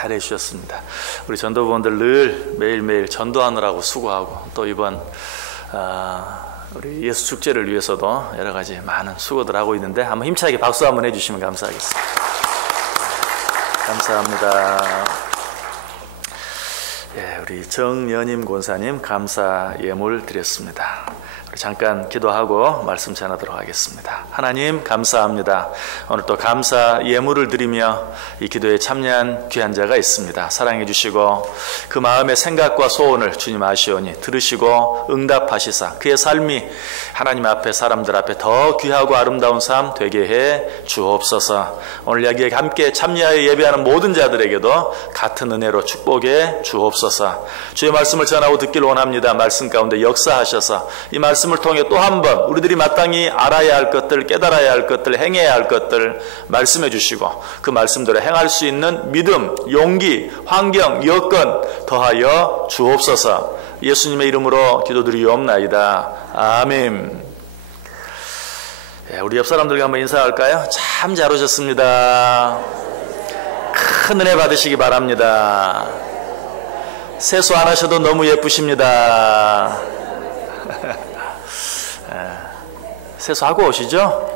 잘 해주셨습니다. 우리 전도부원들 늘 매일매일 전도하느라고 수고하고 또 이번 우리 예수 축제를 위해서도 여러 가지 많은 수고들 하고 있는데 한번 힘차게 박수 한번 해주시면 감사하겠습니다. 감사합니다. 예, 우리 정연임 권사님 감사 예물 드렸습니다. 우리 잠깐 기도하고 말씀 전하도록 하겠습니다. 하나님 감사합니다. 오늘 또 감사 예물을 드리며 이 기도에 참여한 귀한 자가 있습니다. 사랑해 주시고 그 마음의 생각과 소원을 주님 아시오니 들으시고 응답하시사 그의 삶이 하나님 앞에 사람들 앞에 더 귀하고 아름다운 삶 되게 해 주옵소서. 오늘 여기에 함께 참여하여 예배하는 모든 자들에게도 같은 은혜로 축복해 주옵소서. 주의 말씀을 전하고 듣기를 원합니다. 말씀 가운데 역사하셔서 이 말씀을 통해 또 한 번 우리들이 마땅히 알아야 할 것들, 깨달아야 할 것들, 행해야 할 것들 말씀해 주시고 그 말씀대로 행할 수 있는 믿음, 용기, 환경, 여건 더하여 주옵소서. 예수님의 이름으로 기도드리옵나이다. 아멘. 우리 옆 사람들과 한번 인사할까요? 참 잘 오셨습니다. 큰 은혜 받으시기 바랍니다. 세수 안 하셔도 너무 예쁘십니다. 세수하고 오시죠?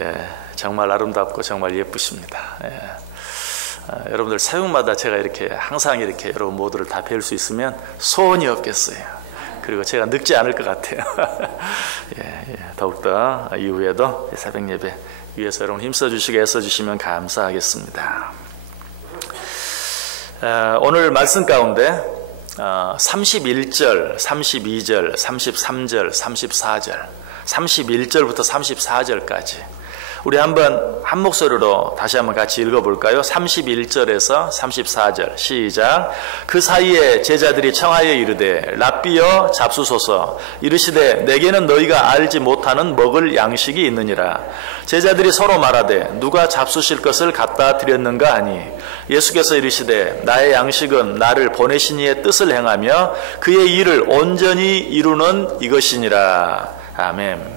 예, 정말 아름답고 정말 예쁘십니다. 예. 여러분들 사육마다 제가 이렇게 항상 이렇게 여러분 모두를 다 뵐 수 있으면 소원이 없겠어요. 그리고 제가 늙지 않을 것 같아요. 예, 더욱더 이후에도 새벽 예배 위해서 여러분 힘써 주시게 애써 주시면 감사하겠습니다. 오늘 말씀 가운데 31절, 32절, 33절, 34절, 31절부터 34절까지 우리 한번 한 목소리로 다시 한번 같이 읽어볼까요? 31절에서 34절 시작. 그 사이에 제자들이 청하여 이르되 랍비여 잡수소서. 이르시되 내게는 너희가 알지 못하는 먹을 양식이 있느니라. 제자들이 서로 말하되 누가 잡수실 것을 갖다 드렸는가 하니 예수께서 이르시되 나의 양식은 나를 보내신 이의 뜻을 행하며 그의 일을 온전히 이루는 이것이니라. 아멘.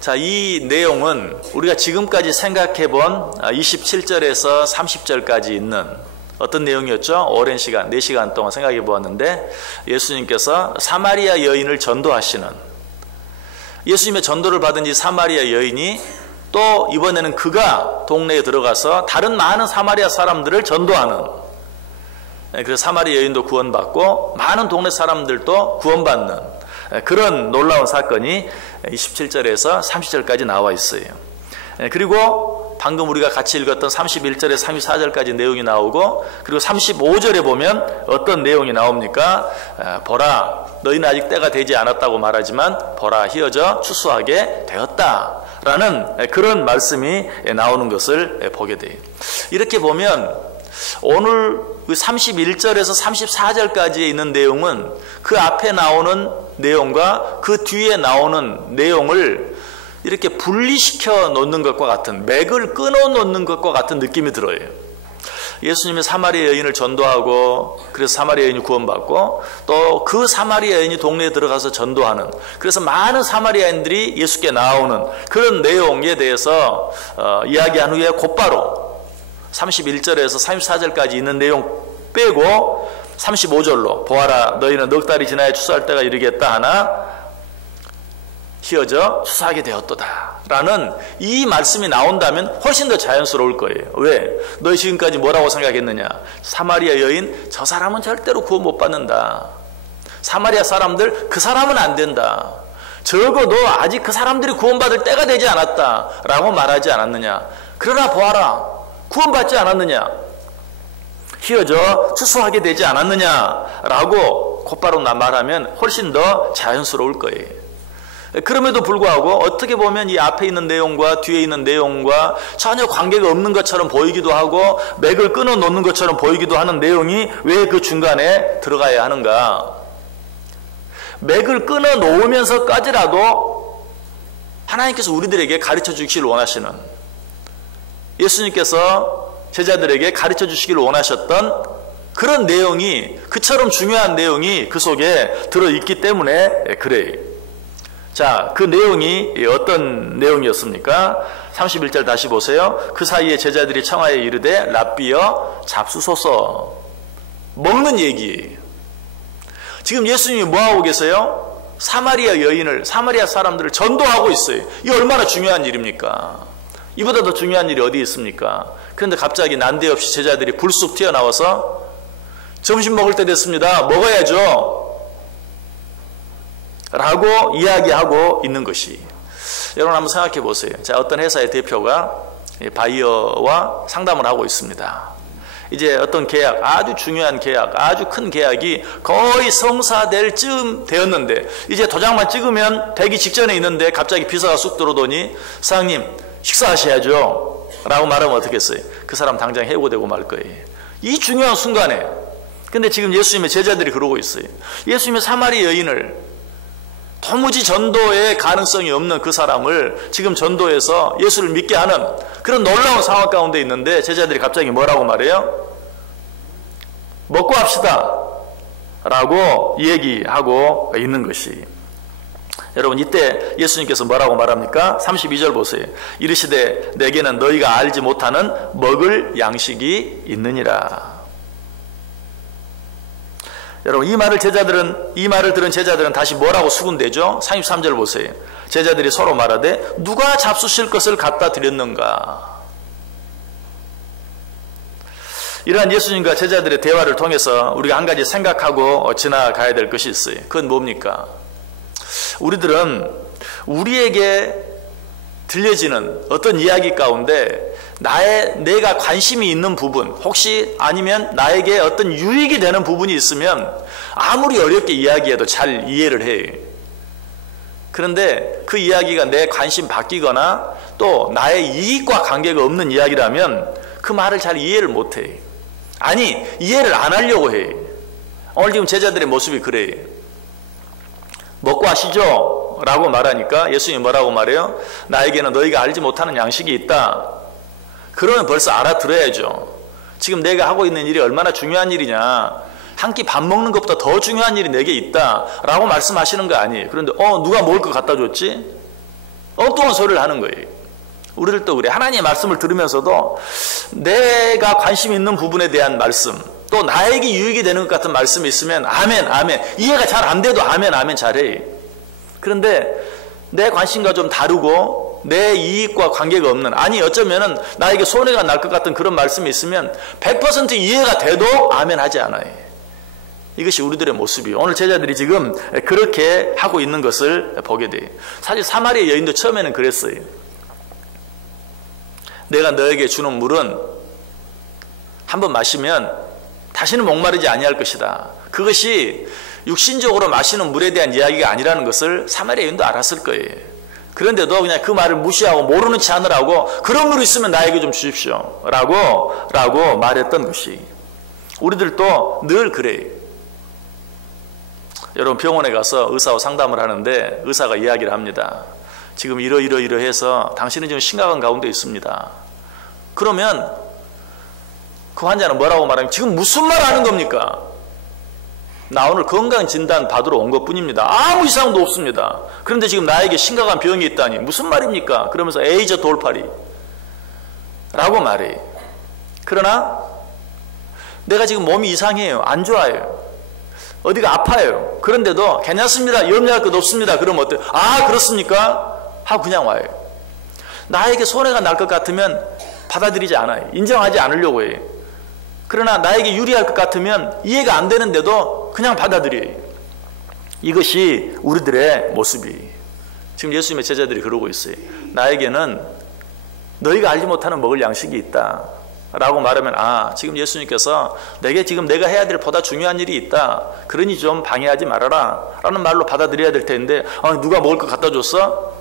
자, 이 내용은 우리가 지금까지 생각해본 27절에서 30절까지 있는 어떤 내용이었죠? 오랜 시간, 4시간 동안 생각해 보았는데 예수님께서 사마리아 여인을 전도하시는, 예수님의 전도를 받은 이 사마리아 여인이 또 이번에는 그가 동네에 들어가서 다른 많은 사마리아 사람들을 전도하는, 그래서 사마리아 여인도 구원받고 많은 동네 사람들도 구원받는 그런 놀라운 사건이 27절에서 30절까지 나와 있어요. 그리고 방금 우리가 같이 읽었던 31절에서 34절까지 내용이 나오고, 그리고 35절에 보면 어떤 내용이 나옵니까? 보라, 너희는 아직 때가 되지 않았다고 말하지만 보라, 희어져 추수하게 되었다 라는 그런 말씀이 나오는 것을 보게 돼요. 이렇게 보면 오늘 31절에서 34절까지에 있는 내용은 그 앞에 나오는 내용과 그 뒤에 나오는 내용을 이렇게 분리시켜 놓는 것과 같은, 맥을 끊어 놓는 것과 같은 느낌이 들어요. 예수님이 사마리아 여인을 전도하고 그래서 사마리아 여인이 구원받고 또 그 사마리아 여인이 동네에 들어가서 전도하는, 그래서 많은 사마리아인들이 예수께 나오는 그런 내용에 대해서 이야기한 후에 곧바로 31절에서 34절까지 있는 내용 빼고 35절로 보아라 너희는 넉 달이 지나야 추수할 때가 이르겠다 하나 희어져 추수하게 되었도다 라는 이 말씀이 나온다면 훨씬 더 자연스러울 거예요. 왜? 너희 지금까지 뭐라고 생각했느냐? 사마리아 여인, 저 사람은 절대로 구원 못 받는다. 사마리아 사람들, 그 사람은 안 된다. 적어도 아직 그 사람들이 구원받을 때가 되지 않았다 라고 말하지 않았느냐? 그러나 보아라, 구원받지 않았느냐? 희어져 추수하게 되지 않았느냐라고 곧바로 말하면 훨씬 더 자연스러울 거예요. 그럼에도 불구하고 어떻게 보면 이 앞에 있는 내용과 뒤에 있는 내용과 전혀 관계가 없는 것처럼 보이기도 하고 맥을 끊어 놓는 것처럼 보이기도 하는 내용이 왜 그 중간에 들어가야 하는가? 맥을 끊어 놓으면서까지라도 하나님께서 우리들에게 가르쳐 주시길 원하시는, 예수님께서 제자들에게 가르쳐 주시기를 원하셨던 그런 내용이, 그처럼 중요한 내용이 그 속에 들어있기 때문에 그래요. 자, 그 내용이 어떤 내용이었습니까? 31절 다시 보세요. 그 사이에 제자들이 청하에 이르되 랍비여 잡수소서. 먹는 얘기예요. 지금 예수님이 뭐하고 계세요? 사마리아 여인을, 사마리아 사람들을 전도하고 있어요. 이게 얼마나 중요한 일입니까? 이보다 더 중요한 일이 어디 있습니까? 그런데 갑자기 난데없이 제자들이 불쑥 튀어나와서 점심 먹을 때 됐습니다. 먹어야죠. 라고 이야기하고 있는 것이. 여러분 한번 생각해 보세요. 자, 어떤 회사의 대표가 바이어와 상담을 하고 있습니다. 이제 어떤 계약, 아주 중요한 계약, 아주 큰 계약이 거의 성사될 쯤 되었는데 이제 도장만 찍으면 되기 직전에 있는데 갑자기 비서가 쑥 들어오더니 사장님 식사하셔야죠 라고 말하면 어떻겠어요? 그 사람 당장 해고되고 말 거예요. 이 중요한 순간에. 근데 지금 예수님의 제자들이 그러고 있어요. 예수님의 사마리 여인을, 도무지 전도의 가능성이 없는 그 사람을 지금 전도해서 예수를 믿게 하는 그런 놀라운 상황 가운데 있는데 제자들이 갑자기 뭐라고 말해요? 먹고 합시다 라고 얘기하고 있는 것이. 여러분 이때 예수님께서 뭐라고 말합니까? 32절 보세요. 이르시되 내게는 너희가 알지 못하는 먹을 양식이 있느니라. 여러분 이 말을 들은 제자들은 다시 뭐라고 수군대죠? 33절 보세요. 제자들이 서로 말하되 누가 잡수실 것을 갖다 드렸는가? 이러한 예수님과 제자들의 대화를 통해서 우리가 한 가지 생각하고 지나가야 될 것이 있어요. 그건 뭡니까? 우리들은 우리에게 들려지는 어떤 이야기 가운데 내가 관심이 있는 부분, 혹시 아니면 나에게 어떤 유익이 되는 부분이 있으면 아무리 어렵게 이야기해도 잘 이해를 해요. 그런데 그 이야기가 내 관심 바뀌거나 또 나의 이익과 관계가 없는 이야기라면 그 말을 잘 이해를 못해. 아니, 이해를 안 하려고 해. 오늘 지금 제자들의 모습이 그래요. 먹고 하시죠 라고 말하니까 예수님이 뭐라고 말해요? 나에게는 너희가 알지 못하는 양식이 있다. 그러면 벌써 알아들어야죠. 지금 내가 하고 있는 일이 얼마나 중요한 일이냐. 한 끼 밥 먹는 것보다 더 중요한 일이 내게 있다 라고 말씀하시는 거 아니에요. 그런데 누가 먹을 거 갖다 줬지? 엉뚱한 소리를 하는 거예요. 우리들도 그래. 하나님의 말씀을 들으면서도 내가 관심 있는 부분에 대한 말씀, 또 나에게 유익이 되는 것 같은 말씀이 있으면 아멘, 아멘. 이해가 잘 안 돼도 아멘, 아멘 잘해. 그런데 내 관심과 좀 다르고 내 이익과 관계가 없는, 아니 어쩌면은 나에게 손해가 날 것 같은 그런 말씀이 있으면 100% 이해가 돼도 아멘 하지 않아요. 이것이 우리들의 모습이에요. 오늘 제자들이 지금 그렇게 하고 있는 것을 보게 돼요. 사실 사마리아 여인도 처음에는 그랬어요. 내가 너에게 주는 물은 한번 마시면 다시는 목마르지 아니할 것이다. 그것이 육신적으로 마시는 물에 대한 이야기가 아니라는 것을 사마리아 여인도 알았을 거예요. 그런데도 그냥 그 말을 무시하고 모르는 체 하느라고 그런 물 있으면 나에게 좀 주십시오 라고 말했던 것이. 우리들도 늘 그래요. 여러분 병원에 가서 의사와 상담을 하는데 의사가 이야기를 합니다. 지금 이러해서 당신은 지금 심각한 가운데 있습니다. 그러면 그 환자는 뭐라고 말하면 지금 무슨 말 하는 겁니까? 나 오늘 건강진단 받으러 온 것뿐입니다. 아무 이상도 없습니다. 그런데 지금 나에게 심각한 병이 있다니 무슨 말입니까? 그러면서 에이저 돌팔이 라고 말해. 그러나 내가 지금 몸이 이상해요. 안 좋아요. 어디가 아파요. 그런데도 괜찮습니다. 염려할 것 없습니다. 그러면 어때요? 아 그렇습니까? 하고 그냥 와요. 나에게 손해가 날 것 같으면 받아들이지 않아요. 인정하지 않으려고 해요. 그러나 나에게 유리할 것 같으면 이해가 안 되는데도 그냥 받아들여요. 이것이 우리들의 모습이에요. 지금 예수님의 제자들이 그러고 있어요. 나에게는 너희가 알지 못하는 먹을 양식이 있다 라고 말하면 지금 예수님께서 내게 지금 내가 해야 될 보다 중요한 일이 있다. 그러니 좀 방해하지 말아라 라는 말로 받아들여야 될 텐데 누가 먹을 거 갖다 줬어?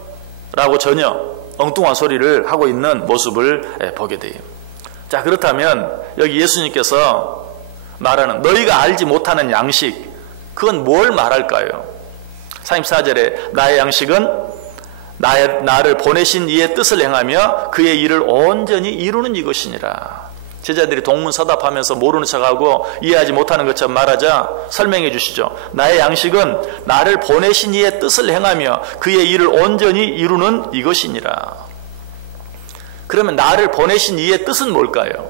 라고 전혀 엉뚱한 소리를 하고 있는 모습을 보게 돼요. 자, 그렇다면 여기 예수님께서 말하는 너희가 알지 못하는 양식, 그건 뭘 말할까요? 34절에 나의 양식은 나를 보내신 이의 뜻을 행하며 그의 일을 온전히 이루는 이것이니라. 제자들이 동문서답하면서 모르는 척하고 이해하지 못하는 것처럼 말하자 설명해 주시죠. 나의 양식은 나를 보내신 이의 뜻을 행하며 그의 일을 온전히 이루는 이것이니라. 그러면 나를 보내신 이의 뜻은 뭘까요?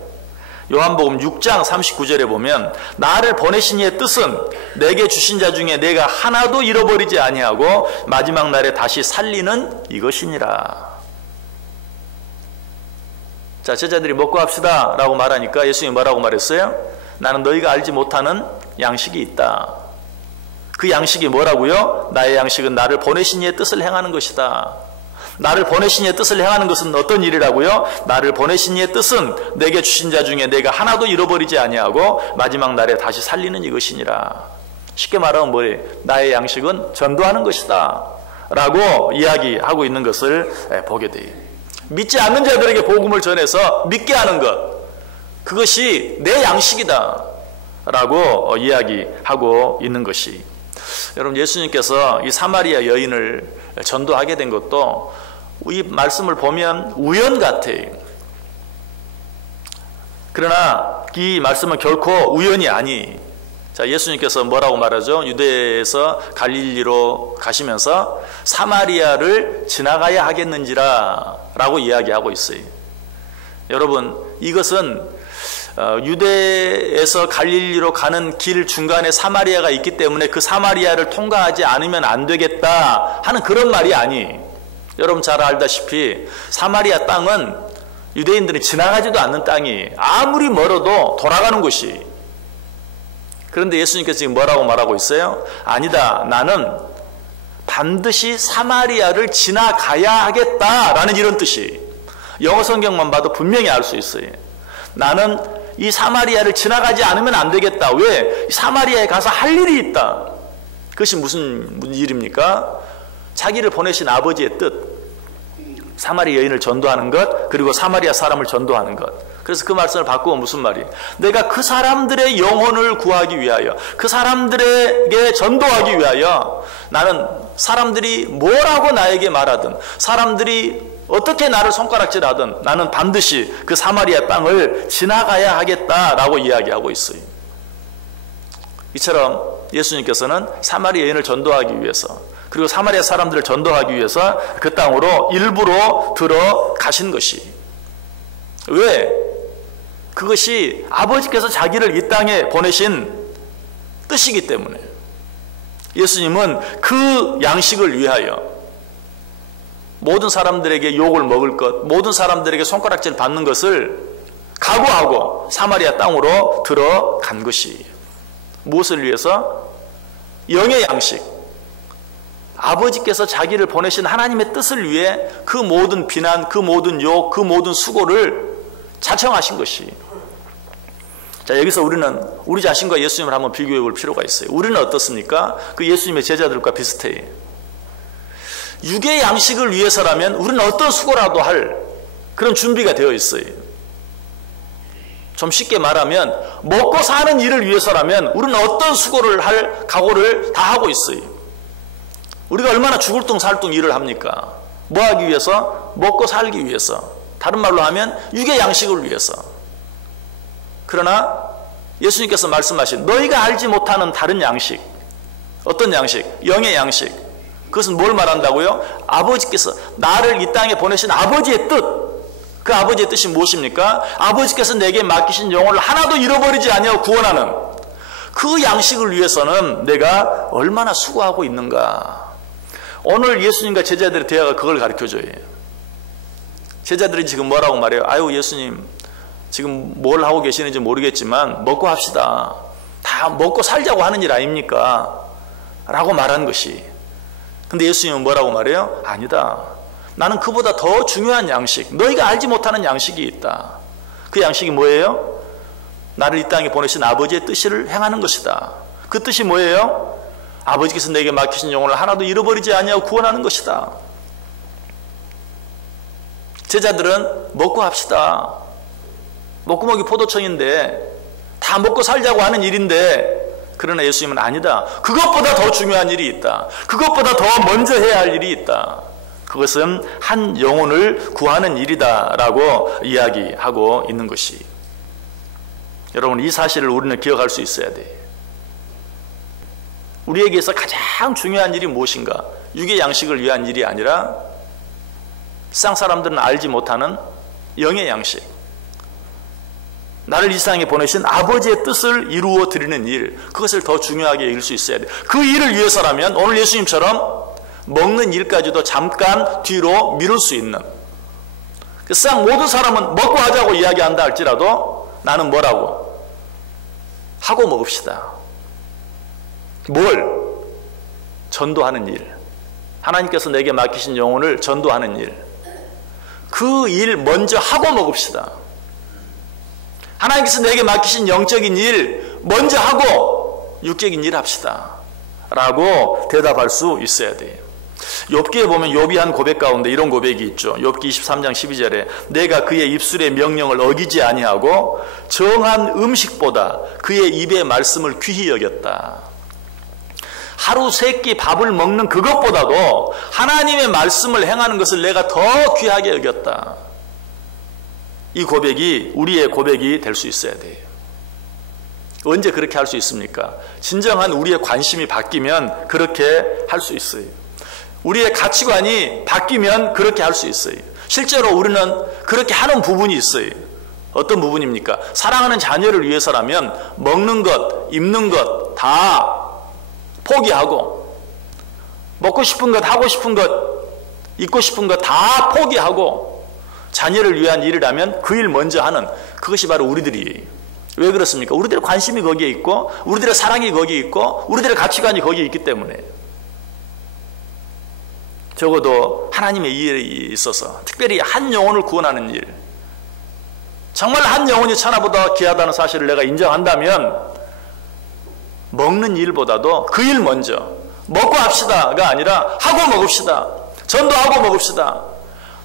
요한복음 6장 39절에 보면 나를 보내신 이의 뜻은 내게 주신 자 중에 내가 하나도 잃어버리지 아니하고 마지막 날에 다시 살리는 이것이니라. 자, 제자들이 먹고 합시다 라고 말하니까 예수님이 뭐라고 말했어요? 나는 너희가 알지 못하는 양식이 있다. 그 양식이 뭐라고요? 나의 양식은 나를 보내신 이의 뜻을 행하는 것이다. 나를 보내신 이의 뜻을 행하는 것은 어떤 일이라고요? 나를 보내신 이의 뜻은 내게 주신 자 중에 내가 하나도 잃어버리지 아니하고 마지막 날에 다시 살리는 이것이니라. 쉽게 말하면 뭐예요? 나의 양식은 전도하는 것이다 라고 이야기하고 있는 것을 보게 돼요. 믿지 않는 자들에게 복음을 전해서 믿게 하는 것, 그것이 내 양식이다 라고 이야기하고 있는 것이, 여러분 예수님께서 이 사마리아 여인을 전도하게 된 것도 이 말씀을 보면 우연 같아요. 그러나 이 말씀은 결코 우연이 아니. 자, 예수님께서 뭐라고 말하죠? 유대에서 갈릴리로 가시면서 사마리아를 지나가야 하겠는지라 라고 이야기하고 있어요. 여러분, 이것은 유대에서 갈릴리로 가는 길 중간에 사마리아가 있기 때문에 그 사마리아를 통과하지 않으면 안 되겠다 하는 그런 말이 아니. 여러분 잘 알다시피 사마리아 땅은 유대인들이 지나가지도 않는 땅이 아무리 멀어도 돌아가는 곳이. 그런데 예수님께서 지금 뭐라고 말하고 있어요? 아니다, 나는 반드시 사마리아를 지나가야 하겠다라는 이런 뜻이. 영어 성경만 봐도 분명히 알 수 있어요. 나는 이 사마리아를 지나가지 않으면 안 되겠다. 왜? 사마리아에 가서 할 일이 있다. 그것이 무슨 일입니까? 자기를 보내신 아버지의 뜻, 사마리아 여인을 전도하는 것, 그리고 사마리아 사람을 전도하는 것. 그래서 그 말씀을 바꾸고 무슨 말이에요? 내가 그 사람들의 영혼을 구하기 위하여, 그 사람들에게 전도하기 위하여 나는 사람들이 뭐라고 나에게 말하든, 사람들이 어떻게 나를 손가락질하든 나는 반드시 그 사마리아 땅을 지나가야 하겠다라고 이야기하고 있어요. 이처럼 예수님께서는 사마리아 여인을 전도하기 위해서, 그리고 사마리아 사람들을 전도하기 위해서 그 땅으로 일부러 들어가신 것이. 왜? 그것이 아버지께서 자기를 이 땅에 보내신 뜻이기 때문에. 예수님은 그 양식을 위하여 모든 사람들에게 욕을 먹을 것, 모든 사람들에게 손가락질 받는 것을 각오하고 사마리아 땅으로 들어간 것이. 무엇을 위해서? 영의 양식. 아버지께서 자기를 보내신 하나님의 뜻을 위해 그 모든 비난, 그 모든 욕, 그 모든 수고를 자청하신 것이. 자, 여기서 우리는 우리 자신과 예수님을 한번 비교해 볼 필요가 있어요. 우리는 어떻습니까? 그 예수님의 제자들과 비슷해요. 육의 양식을 위해서라면 우리는 어떤 수고라도 할 그런 준비가 되어 있어요. 좀 쉽게 말하면 먹고 사는 일을 위해서라면 우리는 어떤 수고를 할 각오를 다 하고 있어요. 우리가 얼마나 죽을둥살둥 일을 합니까? 뭐 하기 위해서? 먹고 살기 위해서. 다른 말로 하면 육의 양식을 위해서. 그러나 예수님께서 말씀하신 너희가 알지 못하는 다른 양식. 어떤 양식? 영의 양식. 그것은 뭘 말한다고요? 아버지께서 나를 이 땅에 보내신 아버지의 뜻. 그 아버지의 뜻이 무엇입니까? 아버지께서 내게 맡기신 영혼을 하나도 잃어버리지 아니하고 구원하는 그 양식을 위해서는 내가 얼마나 수고하고 있는가. 오늘 예수님과 제자들의 대화가 그걸 가르쳐줘요. 제자들이 지금 뭐라고 말해요? 아유, 예수님 지금 뭘 하고 계시는지 모르겠지만 먹고 합시다. 다 먹고 살자고 하는 일 아닙니까? 라고 말한 것이. 근데 예수님은 뭐라고 말해요? 아니다. 나는 그보다 더 중요한 양식, 너희가 알지 못하는 양식이 있다. 그 양식이 뭐예요? 나를 이 땅에 보내신 아버지의 뜻을 행하는 것이다. 그 뜻이 뭐예요? 아버지께서 내게 맡기신 영혼을 하나도 잃어버리지 아니하고 구원하는 것이다. 제자들은 먹고 합시다. 먹구먹이 포도청인데 다 먹고 살자고 하는 일인데, 그러나 예수님은 아니다. 그것보다 더 중요한 일이 있다. 그것보다 더 먼저 해야 할 일이 있다. 그것은 한 영혼을 구하는 일이다 라고 이야기하고 있는 것이. 여러분, 이 사실을 우리는 기억할 수 있어야 돼요. 우리에게서 가장 중요한 일이 무엇인가? 육의 양식을 위한 일이 아니라 세상 사람들은 알지 못하는 영의 양식, 나를 이 세상에 보내신 아버지의 뜻을 이루어 드리는 일, 그것을 더 중요하게 여길 수 있어야 돼요. 그 일을 위해서라면 오늘 예수님처럼 먹는 일까지도 잠깐 뒤로 미룰 수 있는, 그 세상 모든 사람은 먹고 하자고 이야기한다 할지라도 나는 뭐라고? 하고 먹읍시다. 뭘? 전도하는 일. 하나님께서 내게 맡기신 영혼을 전도하는 일. 그 일 먼저 하고 먹읍시다. 하나님께서 내게 맡기신 영적인 일 먼저 하고 육적인 일 합시다 라고 대답할 수 있어야 돼요. 욥기에 보면 욥이 한 고백 가운데 이런 고백이 있죠. 욥기 23장 12절에 내가 그의 입술의 명령을 어기지 아니하고 정한 음식보다 그의 입의 말씀을 귀히 여겼다. 하루 세 끼 밥을 먹는 그것보다도 하나님의 말씀을 행하는 것을 내가 더 귀하게 여겼다. 이 고백이 우리의 고백이 될 수 있어야 돼요. 언제 그렇게 할 수 있습니까? 진정한 우리의 관심이 바뀌면 그렇게 할 수 있어요. 우리의 가치관이 바뀌면 그렇게 할 수 있어요. 실제로 우리는 그렇게 하는 부분이 있어요. 어떤 부분입니까? 사랑하는 자녀를 위해서라면 먹는 것, 입는 것 다 포기하고, 먹고 싶은 것, 하고 싶은 것, 입고 싶은 것 다 포기하고, 자녀를 위한 일이라면 그 일 먼저 하는, 그것이 바로 우리들이에요. 왜 그렇습니까? 우리들의 관심이 거기에 있고, 우리들의 사랑이 거기에 있고, 우리들의 가치관이 거기에 있기 때문에. 적어도 하나님의 일에 있어서 특별히 한 영혼을 구원하는 일, 정말 한 영혼이 천하보다 귀하다는 사실을 내가 인정한다면 먹는 일보다도 그 일 먼저, 먹고 합시다가 아니라 하고 먹읍시다. 전도하고 먹읍시다.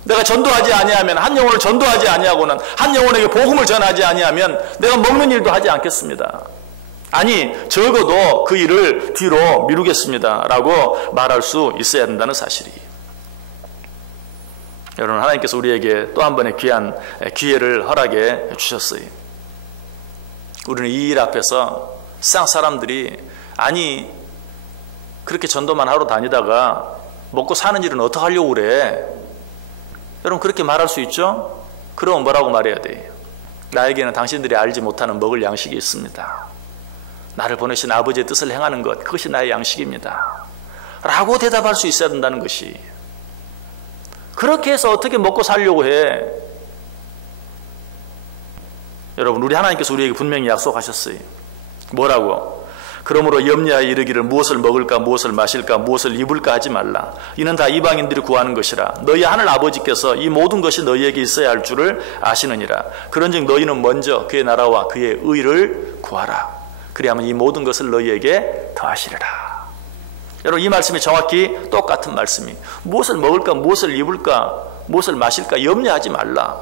내가 전도하지 아니하면, 한 영혼을 전도하지 아니하고는, 한 영혼에게 복음을 전하지 아니하면 내가 먹는 일도 하지 않겠습니다. 아니, 적어도 그 일을 뒤로 미루겠습니다 라고 말할 수 있어야 된다는 사실이에요. 여러분, 하나님께서 우리에게 또 한 번의 귀한 기회를 허락해 주셨어요. 우리는 이 일 앞에서 세상 사람들이 아니 그렇게 전도만 하러 다니다가 먹고 사는 일은 어떻게 하려고 그래? 여러분, 그렇게 말할 수 있죠? 그러면 뭐라고 말해야 돼요? 나에게는 당신들이 알지 못하는 먹을 양식이 있습니다. 나를 보내신 아버지의 뜻을 행하는 것, 그것이 나의 양식입니다 라고 대답할 수 있어야 된다는 것이. 그렇게 해서 어떻게 먹고 살려고 해? 여러분, 우리 하나님께서 우리에게 분명히 약속하셨어요. 뭐라고? 그러므로 염려하여 이르기를 무엇을 먹을까, 무엇을 마실까, 무엇을 입을까 하지 말라. 이는 다 이방인들이 구하는 것이라. 너희 하늘 아버지께서 이 모든 것이 너희에게 있어야 할 줄을 아시느니라. 그런즉 너희는 먼저 그의 나라와 그의 의를 구하라. 그리하면 이 모든 것을 너희에게 더하시리라. 여러분, 이 말씀이 정확히 똑같은 말씀이, 무엇을 먹을까, 무엇을 입을까, 무엇을 마실까 염려하지 말라.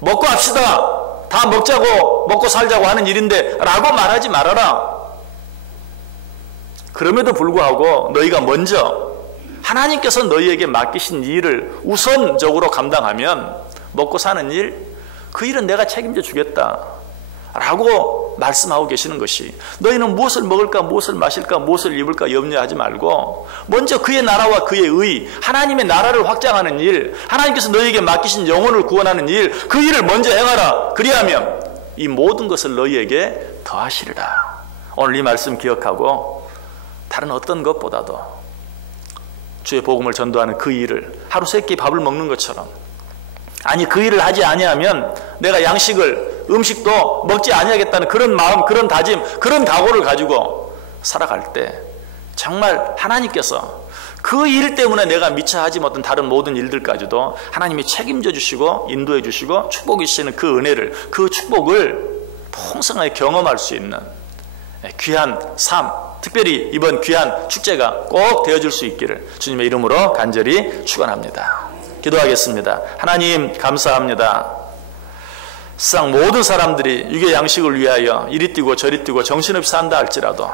먹고 합시다. 다 먹자고, 먹고 살자고 하는 일인데 라고 말하지 말아라. 그럼에도 불구하고 너희가 먼저 하나님께서 너희에게 맡기신 일을 우선적으로 감당하면 먹고 사는 일, 그 일은 내가 책임져 주겠다 라고 말씀하고 계시는 것이, 너희는 무엇을 먹을까, 무엇을 마실까, 무엇을 입을까 염려하지 말고 먼저 그의 나라와 그의 의, 하나님의 나라를 확장하는 일, 하나님께서 너희에게 맡기신 영혼을 구원하는 일, 그 일을 먼저 행하라. 그리하면 이 모든 것을 너희에게 더하시리라. 오늘 이 말씀 기억하고 다른 어떤 것보다도 주의 복음을 전도하는 그 일을, 하루 세 끼 밥을 먹는 것처럼, 아니 그 일을 하지 아니하면 내가 양식을, 음식도 먹지 아니하겠다는 그런 마음, 그런 다짐, 그런 각오를 가지고 살아갈 때 정말 하나님께서 그 일 때문에 내가 미처 하지 못한 다른 모든 일들까지도 하나님이 책임져 주시고 인도해 주시고 축복해 주시는 그 은혜를, 그 축복을 풍성하게 경험할 수 있는 귀한 삶, 특별히 이번 귀한 축제가 꼭 되어줄 수 있기를 주님의 이름으로 간절히 축원합니다. 기도하겠습니다. 하나님, 감사합니다. 세상 모든 사람들이 육의 양식을 위하여 이리 뛰고 저리 뛰고 정신없이 산다 할지라도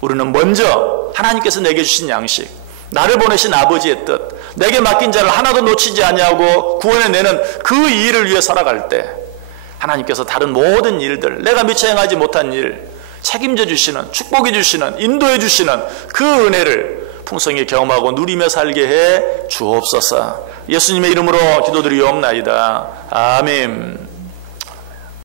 우리는 먼저 하나님께서 내게 주신 양식, 나를 보내신 아버지의 뜻, 내게 맡긴 자를 하나도 놓치지 아니하고 구원해내는 그 일을 위해 살아갈 때 하나님께서 다른 모든 일들, 내가 미처 행하지 못한 일 책임져 주시는, 축복해 주시는, 인도해 주시는 그 은혜를 풍성히 경험하고 누리며 살게 해 주옵소서. 예수님의 이름으로 기도드리옵나이다. 아멘.